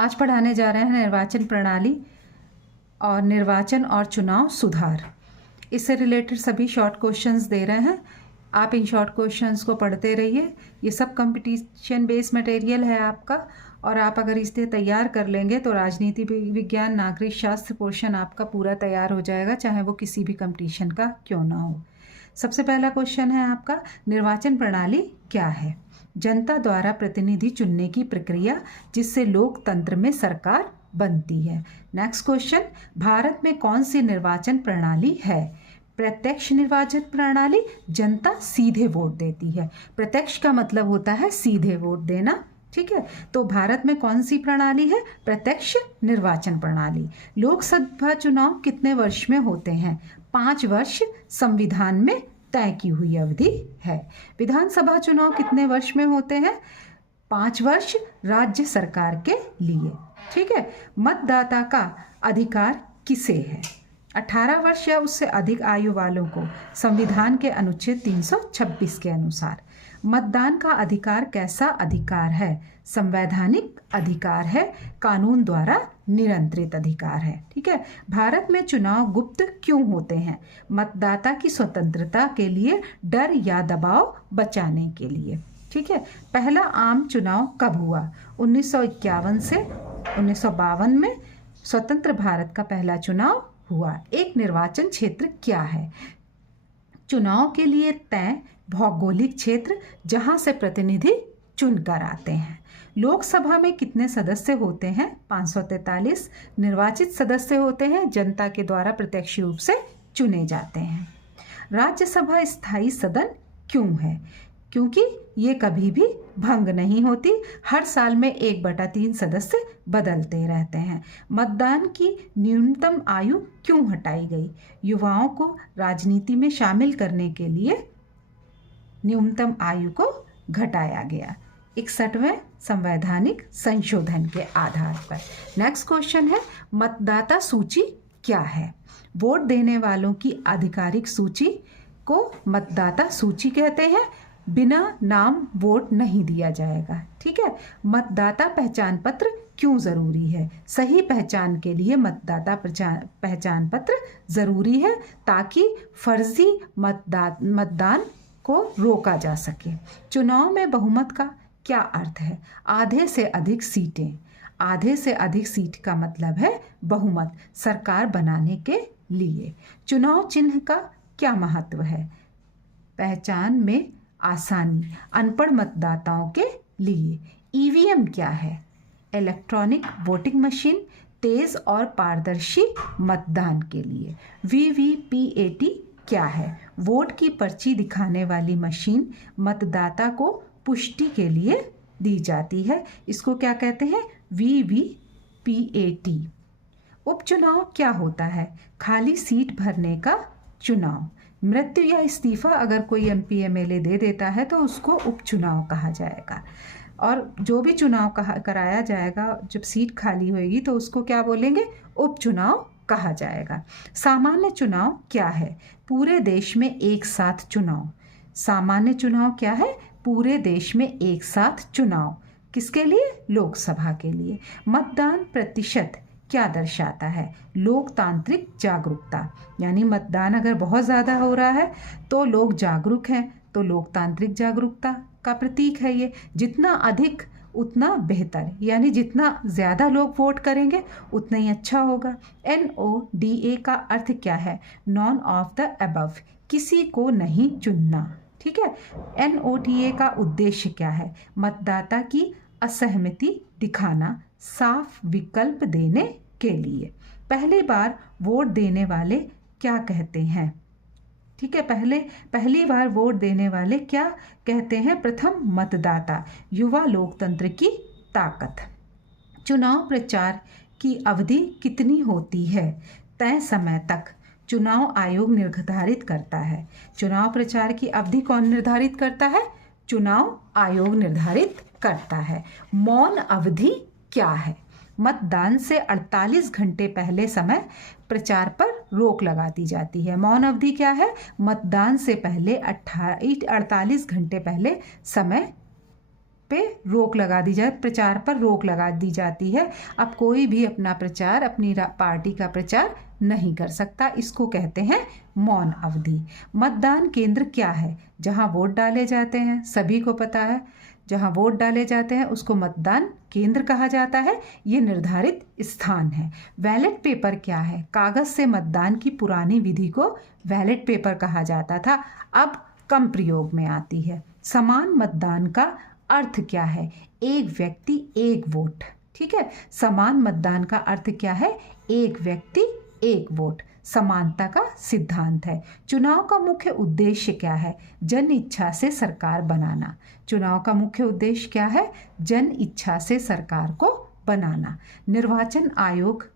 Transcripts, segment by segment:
आज पढ़ाने जा रहे हैं निर्वाचन प्रणाली और निर्वाचन और चुनाव सुधार। इससे रिलेटेड सभी शॉर्ट क्वेश्चंस दे रहे हैं। आप इन शॉर्ट क्वेश्चंस को पढ़ते रहिए। ये सब कंपटीशन बेस्ड मटेरियल है आपका, और आप अगर इसे तैयार कर लेंगे तो राजनीति विज्ञान नागरिक शास्त्र पोर्शन आपका पूरा तैयार हो जाएगा, चाहे वो किसी भी कंपटीशन का क्यों ना हो। सबसे पहला क्वेश्चन है आपका, निर्वाचन प्रणाली क्या है? जनता द्वारा प्रतिनिधि चुनने की प्रक्रिया जिससे लोकतंत्र में सरकार बनती है। नेक्स्ट क्वेश्चन, भारत में कौन सी निर्वाचन प्रणाली है? प्रत्यक्ष निर्वाचन प्रणाली, जनता सीधे वोट देती है। प्रत्यक्ष का मतलब होता है सीधे वोट देना, ठीक है। तो भारत में कौन सी प्रणाली है? प्रत्यक्ष निर्वाचन प्रणाली। लोकसभा चुनाव कितने वर्ष में होते हैं? 5 वर्ष संविधान में तय की हुई अवधि है। विधानसभा चुनाव कितने वर्ष में होते हैं? 5 वर्ष राज्य सरकार के लिए, ठीक है। मतदाता का अधिकार किसे है? 18 वर्ष या उससे अधिक आयु वालों को संविधान के अनुच्छेद 326 के अनुसार। मतदान का अधिकार कैसा अधिकार है? संवैधानिक अधिकार है, कानून द्वारा नियंत्रित अधिकार है, ठीक है। भारत में चुनाव गुप्त क्यों होते हैं? मतदाता की स्वतंत्रता के लिए, डर या दबाव बचाने के लिए, ठीक है। पहला आम चुनाव कब हुआ? 1951 से 1952 में स्वतंत्र भारत का पहला चुनाव हुआ। एक निर्वाचन क्षेत्र क्या है? चुनाव के लिए तय भौगोलिक क्षेत्र जहां से प्रतिनिधि चुनकर आते हैं। लोकसभा में कितने सदस्य होते हैं? 543 निर्वाचित सदस्य होते हैं, जनता के द्वारा प्रत्यक्ष रूप से चुने जाते हैं। राज्यसभा स्थायी सदन क्यों है? क्योंकि ये कभी भी भंग नहीं होती, हर साल में 1/3 सदस्य बदलते रहते हैं। मतदान की न्यूनतम आयु क्यों हटाई गई? युवाओं को राजनीति में शामिल करने के लिए न्यूनतम आयु को घटाया गया। 61वें संवैधानिक संशोधन के आधार पर। नेक्स्ट क्वेश्चन है, मतदाता सूची क्या है? वोट देने वालों की आधिकारिक सूची को मतदाता सूची कहते हैं। बिना नाम वोट नहीं दिया जाएगा, ठीक है। मतदाता पहचान पत्र क्यों जरूरी है? सही पहचान के लिए मतदाता पहचान पत्र जरूरी है ताकि फर्जी मतदान को रोका जा सके। चुनाव में बहुमत का क्या अर्थ है? आधे से अधिक सीटें। आधे से अधिक सीट का मतलब है बहुमत सरकार बनाने के लिए। चुनाव चिन्ह का क्या महत्व है? पहचान में आसानी, अनपढ़ मतदाताओं के लिए। ईवीएम क्या है? इलेक्ट्रॉनिक वोटिंग मशीन, तेज और पारदर्शी मतदान के लिए। वीवीपीएटी क्या है? वोट की पर्ची दिखाने वाली मशीन मतदाता को पुष्टि के लिए दी जाती है। इसको क्या कहते हैं? वीवीपीएटी। उपचुनाव क्या होता है? खाली सीट भरने का चुनाव। मृत्यु या इस्तीफा अगर कोई एमपी एमएलए दे देता है तो उसको उपचुनाव कहा जाएगा। और जो भी चुनाव कराया जाएगा, जब सीट खाली होगी तो उसको क्या बोलेंगे? उपचुनाव कहा जाएगा। सामान्य चुनाव क्या है? पूरे देश में एक साथ चुनाव। सामान्य चुनाव क्या है? पूरे देश में एक साथ चुनाव। किसके लिए? लोकसभा के लिए। मतदान प्रतिशत क्या दर्शाता है? लोकतांत्रिक जागरूकता, यानी मतदान अगर बहुत ज़्यादा हो रहा है तो लोग जागरूक हैं, तो लोकतांत्रिक जागरूकता का प्रतीक है ये। जितना अधिक उतना बेहतर, यानी जितना ज़्यादा लोग वोट करेंगे उतना ही अच्छा होगा। NODA का अर्थ क्या है? नॉन ऑफ द अबव, किसी को नहीं चुनना, ठीक है। NOTA का उद्देश्य क्या है? मतदाता की असहमति दिखाना, साफ विकल्प देने के लिए। पहली बार वोट देने वाले क्या कहते हैं? ठीक है, पहली बार वोट देने वाले क्या कहते हैं? प्रथम मतदाता। युवा लोकतंत्र की ताकत। चुनाव प्रचार की अवधि कितनी होती है? तय समय तक चुनाव आयोग निर्धारित करता है। चुनाव प्रचार की अवधि कौन निर्धारित करता है? चुनाव आयोग निर्धारित करता है। मौन अवधि क्या है? मतदान से 48 घंटे पहले समय प्रचार पर रोक लगा दी जाती है। मौन अवधि क्या है? मतदान से पहले 48 घंटे पहले समय पे रोक लगा दी जाए, प्रचार पर रोक लगा दी जाती है। अब कोई भी अपना प्रचार, अपनी पार्टी का प्रचार नहीं कर सकता। इसको कहते हैं मौन अवधि। मतदान केंद्र क्या है? जहां वोट डाले जाते हैं, सभी को पता है। जहां वोट डाले जाते हैं उसको मतदान केंद्र कहा जाता है। ये निर्धारित स्थान है। बैलेट पेपर क्या है? कागज से मतदान की पुरानी विधि को बैलेट पेपर कहा जाता था, अब कम प्रयोग में आती है। समान मतदान का अर्थ क्या है? एक व्यक्ति एक वोट। ठीक है, समान मतदान का अर्थ क्या है? एक व्यक्ति एक वोट, समानता का सिद्धांत है। चुनाव का मुख्य उद्देश्य क्या है? जन इच्छा से सरकार बनाना। चुनाव का मुख्य उद्देश्य क्या है? जन इच्छा से सरकार को बनाना। निर्वाचन आयोग,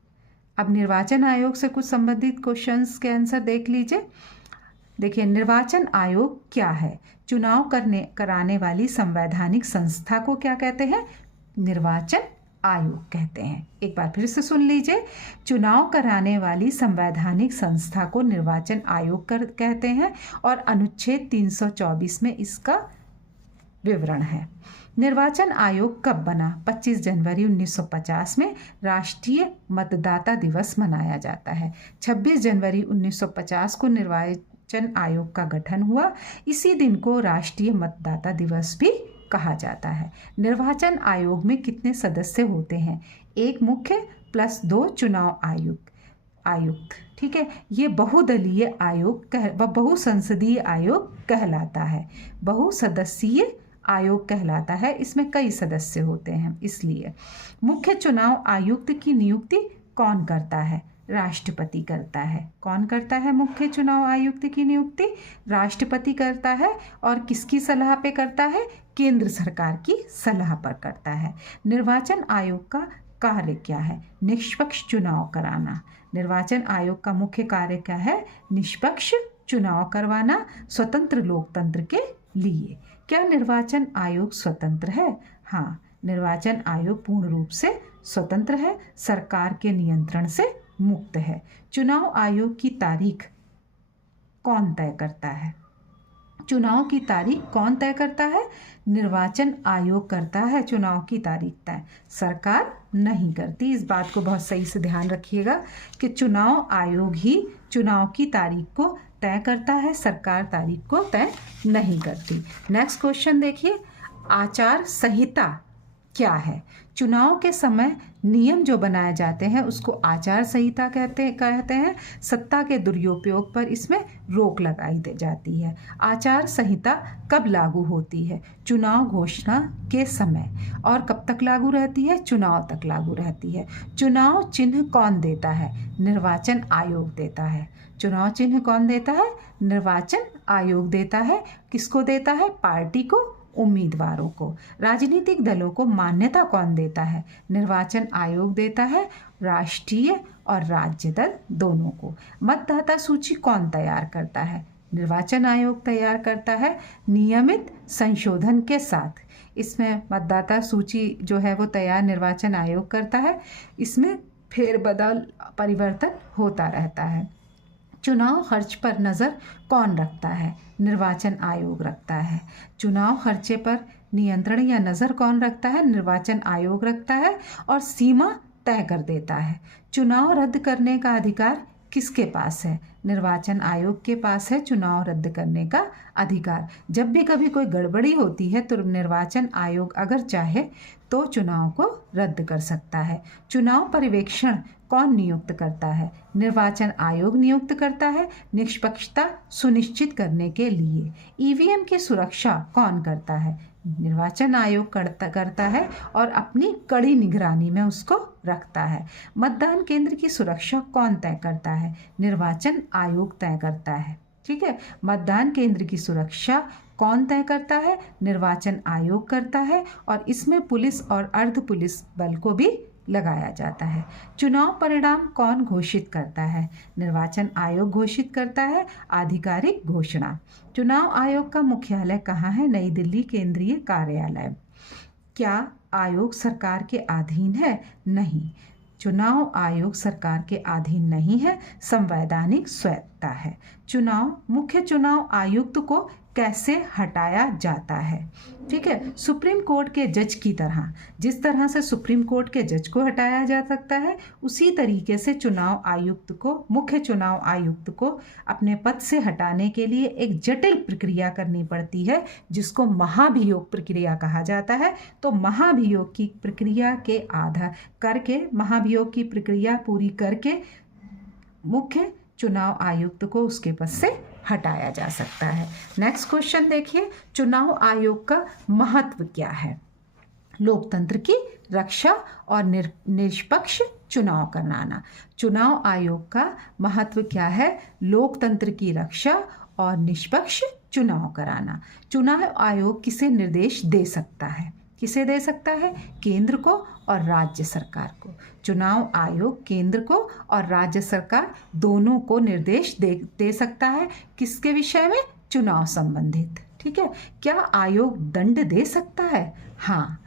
अब निर्वाचन आयोग से कुछ संबंधित क्वेश्चंस के आंसर देख लीजिए। देखिए, निर्वाचन आयोग क्या है? चुनाव कराने वाली संवैधानिक संस्था को क्या कहते हैं? निर्वाचन आयोग कहते हैं। एक बार फिर से सुन लीजिए, चुनाव कराने वाली संवैधानिक संस्था को निर्वाचन आयोग कहते हैं और अनुच्छेद 324 में इसका विवरण है। निर्वाचन आयोग कब बना? 25 जनवरी 1950 में राष्ट्रीय मतदाता दिवस मनाया जाता है। 26 जनवरी 1950 को निर्वाचन आयोग का गठन हुआ। इसी दिन को राष्ट्रीय मतदाता दिवस भी कहा जाता है। निर्वाचन आयोग में कितने सदस्य होते हैं? एक मुख्य प्लस 2 चुनाव आयुक्त। ठीक है, ये बहुदलीय आयोग बहुसंसदीय आयोग कहलाता है। बहुसदस्यीय आयोग कहलाता है, इसमें कई सदस्य होते हैं। इसलिए मुख्य चुनाव आयुक्त की नियुक्ति कौन करता है? राष्ट्रपति करता है। कौन करता है मुख्य चुनाव आयुक्त की नियुक्ति? राष्ट्रपति करता है। और किसकी सलाह पे करता है? केंद्र सरकार की सलाह पर करता है। निर्वाचन आयोग का कार्य क्या है? निष्पक्ष चुनाव कराना। निर्वाचन आयोग का मुख्य कार्य क्या है? निष्पक्ष चुनाव करवाना, स्वतंत्र लोकतंत्र के लिए। क्या निर्वाचन आयोग स्वतंत्र है? हाँ, निर्वाचन आयोग पूर्ण रूप से स्वतंत्र है, सरकार के नियंत्रण से मुक्त है। चुनाव आयोग की तारीख कौन तय करता है? चुनाव की तारीख कौन तय करता है? निर्वाचन आयोग करता है चुनाव की तारीख तय, सरकार नहीं करती। इस बात को बहुत सही से ध्यान रखिएगा कि चुनाव आयोग ही चुनाव की तारीख को तय करता है, सरकार तारीख को तय नहीं करती। नेक्स्ट क्वेश्चन देखिए, आचार संहिता क्या है? चुनाव के समय नियम जो बनाए जाते हैं उसको आचार संहिता कहते हैं। सत्ता के दुरुपयोग पर इसमें रोक लगाई जाती है। आचार संहिता कब लागू होती है? चुनाव घोषणा के समय। और कब तक लागू रहती है? चुनाव तक लागू रहती है। चुनाव चिन्ह कौन देता है? निर्वाचन आयोग देता है। चुनाव चिन्ह कौन देता है? निर्वाचन आयोग देता है। किसको देता है? पार्टी को, उम्मीदवारों को। राजनीतिक दलों को मान्यता कौन देता है? निर्वाचन आयोग देता है, राष्ट्रीय और राज्य दल दोनों को। मतदाता सूची कौन तैयार करता है? निर्वाचन आयोग तैयार करता है, नियमित संशोधन के साथ। इसमें मतदाता सूची जो है वो तैयार निर्वाचन आयोग करता है, इसमें फेरबदल परिवर्तन होता रहता है। चुनाव खर्च पर नज़र कौन रखता है? निर्वाचन आयोग रखता है। चुनाव खर्चे पर नियंत्रण या नज़र कौन रखता है? निर्वाचन आयोग रखता है और सीमा तय कर देता है। चुनाव रद्द करने का अधिकार किसके पास है? निर्वाचन आयोग के पास है चुनाव रद्द करने का अधिकार। जब भी कभी कोई गड़बड़ी होती है तो निर्वाचन आयोग अगर चाहे तो चुनाव को रद्द कर सकता है। चुनाव पर्यवेक्षण कौन नियुक्त करता है? निर्वाचन आयोग नियुक्त करता है, निष्पक्षता सुनिश्चित करने के लिए। ईवीएम की सुरक्षा कौन करता है? निर्वाचन आयोग करता है और अपनी कड़ी निगरानी में उसको रखता है। मतदान केंद्र की सुरक्षा कौन तय करता है? निर्वाचन आयोग तय करता है। ठीक है, मतदान केंद्र की सुरक्षा कौन तय करता है? निर्वाचन आयोग करता है और इसमें पुलिस और अर्ध पुलिस बल को भी लगाया जाता है। चुनाव परिणाम कौन घोषित करता है? निर्वाचन आयोग घोषित करता है, आधिकारिक घोषणा। चुनाव आयोग का मुख्यालय कहाँ है? नई दिल्ली केंद्रीय कार्यालय। क्या आयोग सरकार के अधीन है? नहीं, चुनाव आयोग सरकार के अधीन नहीं है, संवैधानिक स्वायत्तता हटता है। मुख्य चुनाव आयुक्त को कैसे हटाया जाता है? ठीक है, सुप्रीम कोर्ट के जज की तरह, जिस तरह से सुप्रीम कोर्ट के जज को हटाया जा सकता है, उसी तरीके से मुख्य चुनाव आयुक्त को अपने पद से हटाने के लिए एक जटिल प्रक्रिया करनी पड़ती है, जिसको महाभियोग प्रक्रिया कहा जाता है। तो महाभियोग की प्रक्रिया महाभियोग की प्रक्रिया पूरी करके मुख्य चुनाव आयुक्त को उसके पद से हटाया जा सकता है। नेक्स्ट क्वेश्चन देखिए, चुनाव आयोग का महत्व क्या है? लोकतंत्र की रक्षा और निष्पक्ष चुनाव कराना। चुनाव आयोग का महत्व क्या है? लोकतंत्र की रक्षा और निष्पक्ष चुनाव कराना। चुनाव आयोग किसे निर्देश दे सकता है? किसे दे सकता है? केंद्र को और राज्य सरकार को। चुनाव आयोग केंद्र को और राज्य सरकार दोनों को निर्देश दे सकता है। किसके विषय में? चुनाव संबंधित। ठीक है, क्या आयोग दंड दे सकता है? हाँ,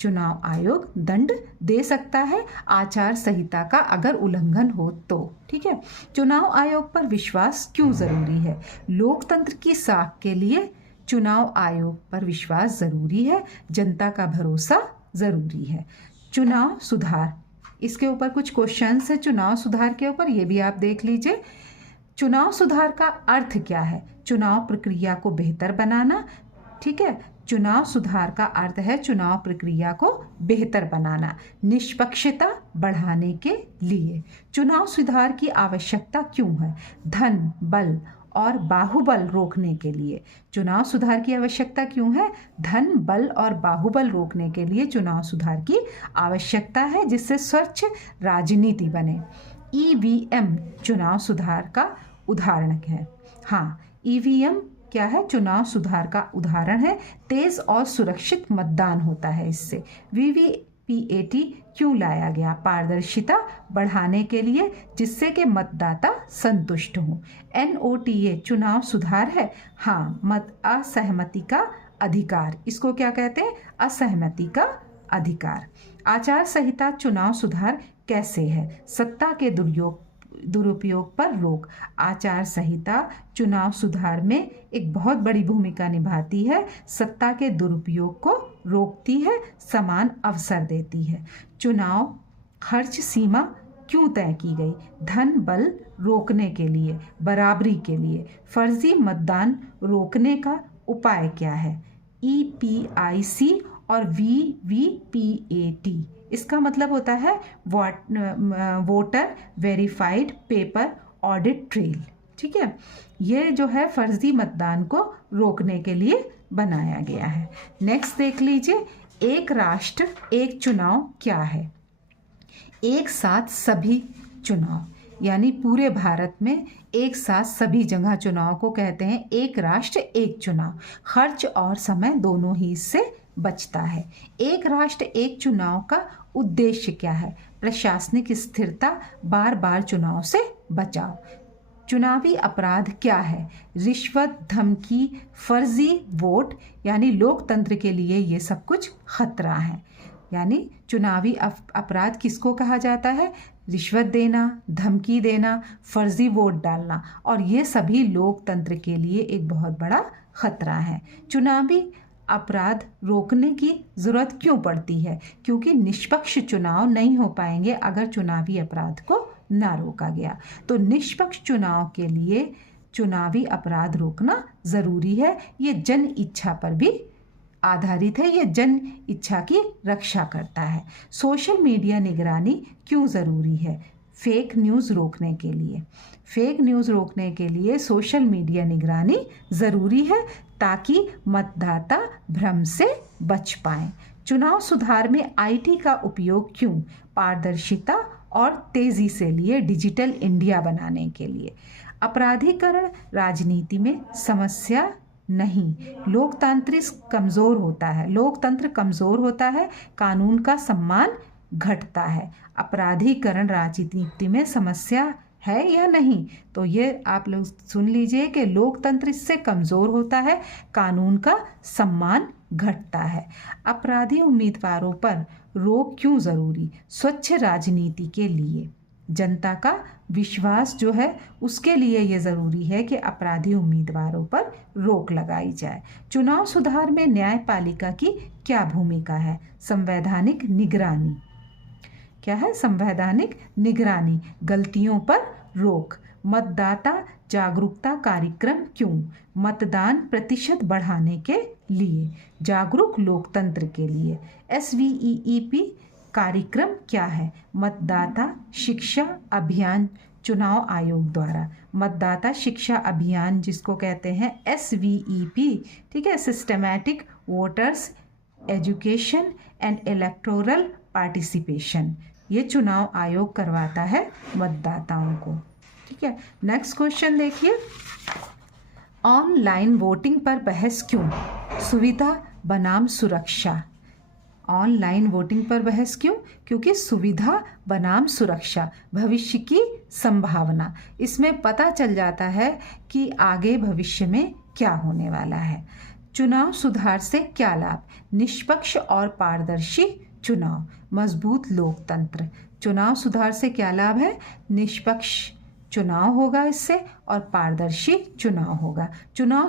चुनाव आयोग दंड दे सकता है आचार संहिता का अगर उल्लंघन हो तो। ठीक है, चुनाव आयोग पर विश्वास क्यों जरूरी है? लोकतंत्र की साख के लिए चुनाव आयोग पर विश्वास जरूरी है, जनता का भरोसा जरूरी है। चुनाव सुधार, इसके ऊपर कुछ क्वेश्चंस है चुनाव सुधार के ऊपर, ये भी आप देख लीजिए। चुनाव सुधार का अर्थ क्या है? चुनाव प्रक्रिया को बेहतर बनाना। ठीक है, चुनाव सुधार का अर्थ है चुनाव प्रक्रिया को बेहतर बनाना, निष्पक्षता बढ़ाने के लिए। चुनाव सुधार की आवश्यकता क्यों है? धन, बल और बाहुबल रोकने के लिए। चुनाव सुधार की आवश्यकता क्यों है? धन, बल और बाहुबल रोकने के लिए चुनाव सुधार की आवश्यकता है, जिससे स्वच्छ राजनीति बने। ईवीएम चुनाव सुधार का उदाहरण है। हाँ, ईवीएम क्या है? चुनाव सुधार का उदाहरण है। तेज और सुरक्षित मतदान होता है इससे। वीवीपीएटी क्यों लाया गया? पारदर्शिता बढ़ाने के लिए, जिससे कि मतदाता संतुष्ट हों। एनओटीए चुनाव सुधार है। हाँ, असहमति का अधिकार, इसको क्या कहते हैं? असहमति का अधिकार। आचार संहिता चुनाव सुधार कैसे है? सत्ता के दुरुपयोग पर रोक। आचार संहिता चुनाव सुधार में एक बहुत बड़ी भूमिका निभाती है। सत्ता के दुरुपयोग को रोकती है, समान अवसर देती है। चुनाव खर्च सीमा क्यों तय की गई? धन, बल रोकने के लिए, बराबरी के लिए। फर्जी मतदान रोकने का उपाय क्या है? ईपीआईसी और वीवीपीएटी, इसका मतलब होता है voter verified paper audit trail. ठीक है, ये जो है फर्जी मतदान को रोकने के लिए बनाया गया है। नेक्स्ट देख लीजिए, एक राष्ट्र एक चुनाव क्या है? एक साथ सभी चुनाव, यानी पूरे भारत में एक साथ सभी जगह चुनाव को कहते हैं एक राष्ट्र एक चुनाव। खर्च और समय दोनों ही इससे बचता है। एक राष्ट्र एक चुनाव का उद्देश्य क्या है? प्रशासनिक स्थिरता, बार बार चुनाव से बचाव। चुनावी अपराध क्या है? रिश्वत, धमकी, फर्जी वोट, यानी लोकतंत्र के लिए ये सब कुछ खतरा है। यानी चुनावी अपराध किसको कहा जाता है? रिश्वत देना, धमकी देना, फर्जी वोट डालना, और ये सभी लोकतंत्र के लिए एक बहुत बड़ा खतरा है। चुनावी अपराध रोकने की ज़रूरत क्यों पड़ती है? क्योंकि निष्पक्ष चुनाव नहीं हो पाएंगे अगर चुनावी अपराध को ना रोका गया। तो निष्पक्ष चुनाव के लिए चुनावी अपराध रोकना ज़रूरी है। ये जन इच्छा पर भी आधारित है, ये जन इच्छा की रक्षा करता है। सोशल मीडिया निगरानी क्यों ज़रूरी है? फेक न्यूज़ रोकने के लिए। फेक न्यूज़ रोकने के लिए सोशल मीडिया निगरानी ज़रूरी है, ताकि मतदाता भ्रम से बच पाएं। चुनाव सुधार में आईटी का उपयोग क्यों? पारदर्शिता और तेज़ी से लिए डिजिटल इंडिया बनाने के लिए। अपराधीकरण राजनीति में समस्या नहीं, लोकतंत्र कमज़ोर होता है, कानून का सम्मान घटता है। अपराधीकरण राजनीति में समस्या है या नहीं? तो ये आप लोग सुन लीजिए कि लोकतंत्र इससे कमज़ोर होता है, कानून का सम्मान घटता है। अपराधी उम्मीदवारों पर रोक क्यों ज़रूरी? स्वच्छ राजनीति के लिए। जनता का विश्वास जो है उसके लिए ये ज़रूरी है कि अपराधी उम्मीदवारों पर रोक लगाई जाए। चुनाव सुधार में न्यायपालिका की क्या भूमिका है? संवैधानिक निगरानी। क्या है? संवैधानिक निगरानी। गलतियों पर रोक। मतदाता जागरूकता कार्यक्रम क्यों? मतदान प्रतिशत बढ़ाने के लिए। जागरूक लोकतंत्र के लिए। SVEEP कार्यक्रम क्या है? मतदाता शिक्षा अभियान चुनाव आयोग द्वारा। मतदाता शिक्षा अभियान जिसको कहते हैं SVEP, ठीक है, systematic voters education and electoral participation, ये चुनाव आयोग करवाता है मतदाताओं को। ठीक है, नेक्स्ट क्वेश्चन देखिए, ऑनलाइन वोटिंग पर बहस क्यों? सुविधा बनाम सुरक्षा। ऑनलाइन वोटिंग पर बहस क्यों? क्योंकि सुविधा बनाम सुरक्षा, भविष्य की संभावना। इसमें पता चल जाता है कि आगे भविष्य में क्या होने वाला है। चुनाव सुधार से क्या लाभ? निष्पक्ष और पारदर्शी चुनाव, मजबूत लोकतंत्र। चुनाव सुधार से क्या लाभ है? निष्पक्ष चुनाव होगा इससे और पारदर्शी चुनाव होगा। चुनाव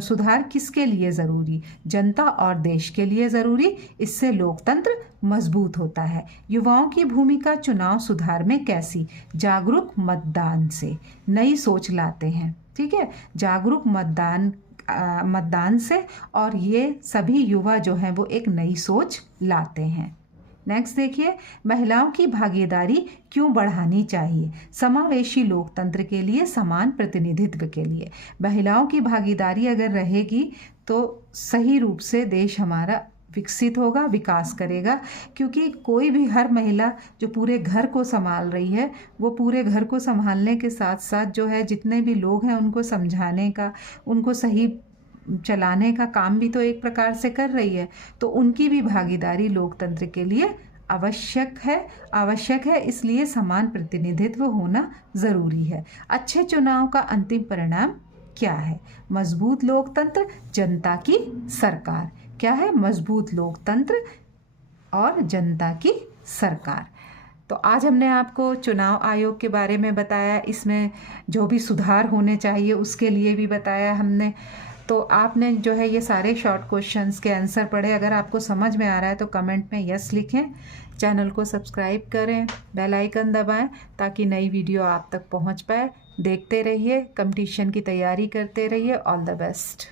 सुधार किसके लिए ज़रूरी? जनता और देश के लिए ज़रूरी। इससे लोकतंत्र मजबूत होता है। युवाओं की भूमिका चुनाव सुधार में कैसी? जागरूक मतदान से नई सोच लाते हैं। ठीक है, जागरूक मतदान से, और ये सभी युवा जो हैं वो एक नई सोच लाते हैं। नेक्स्ट देखिए, महिलाओं की भागीदारी क्यों बढ़ानी चाहिए? समावेशी लोकतंत्र के लिए, समान प्रतिनिधित्व के लिए। महिलाओं की भागीदारी अगर रहेगी तो सही रूप से देश हमारा विकसित होगा, विकास करेगा। क्योंकि कोई भी, हर महिला जो पूरे घर को संभाल रही है, वो पूरे घर को संभालने के साथ साथ जो है जितने भी लोग हैं उनको समझाने का, उनको सही चलाने का काम भी तो एक प्रकार से कर रही है। तो उनकी भी भागीदारी लोकतंत्र के लिए आवश्यक है। इसलिए समान प्रतिनिधित्व होना ज़रूरी है। अच्छे चुनाव का अंतिम परिणाम क्या है? मजबूत लोकतंत्र, जनता की सरकार। क्या है? मजबूत लोकतंत्र और जनता की सरकार। तो आज हमने आपको चुनाव आयोग के बारे में बताया, इसमें जो भी सुधार होने चाहिए उसके लिए भी बताया हमने। तो आपने जो है ये सारे शॉर्ट क्वेश्चंस के आंसर पढ़े। अगर आपको समझ में आ रहा है तो कमेंट में यस लिखें। चैनल को सब्सक्राइब करें, बेल आइकन दबाएं ताकि नई वीडियो आप तक पहुंच पाए। देखते रहिए, कंपटीशन की तैयारी करते रहिए। All the best.